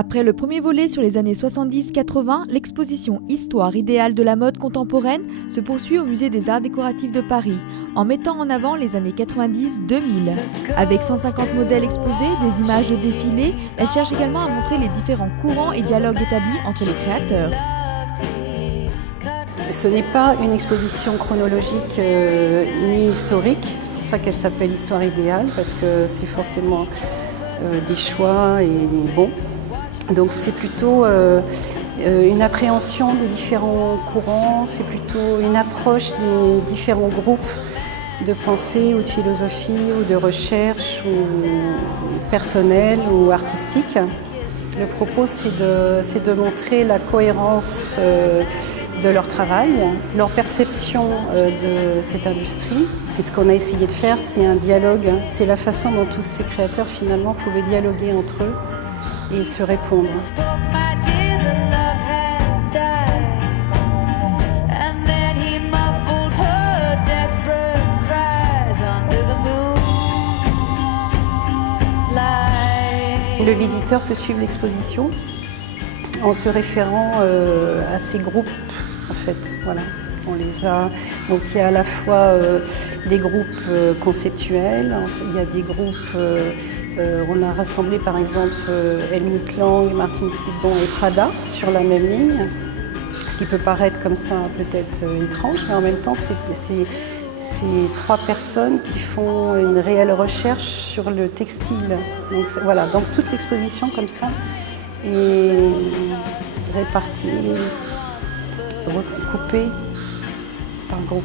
Après le premier volet sur les années 70-80, l'exposition Histoire idéale de la mode contemporaine se poursuit au Musée des Arts décoratifs de Paris, en mettant en avant les années 90-2000. Avec 150 modèles exposés, des images de défilés, elle cherche également à montrer les différents courants et dialogues établis entre les créateurs. Ce n'est pas une exposition chronologique ni historique, c'est pour ça qu'elle s'appelle Histoire idéale, parce que c'est forcément des choix et bon. Donc c'est plutôt une appréhension des différents courants, c'est plutôt une approche des différents groupes de pensée ou de philosophie ou de recherche ou personnelle ou artistique. Le propos c'est de montrer la cohérence de leur travail, leur perception de cette industrie. Et ce qu'on a essayé de faire, c'est un dialogue, c'est la façon dont tous ces créateurs finalement pouvaient dialoguer entre eux et se répondre. Le visiteur peut suivre l'exposition en se référant à ces groupes, en fait. Voilà. On les a. Donc il y a à la fois des groupes conceptuels, il y a des groupes. On a rassemblé par exemple Helmut Lang, Martin Sidon et Prada sur la même ligne, ce qui peut paraître comme ça peut-être étrange, mais en même temps c'est trois personnes qui font une réelle recherche sur le textile. Donc voilà, donc toute l'exposition comme ça est répartie, recoupée par groupe.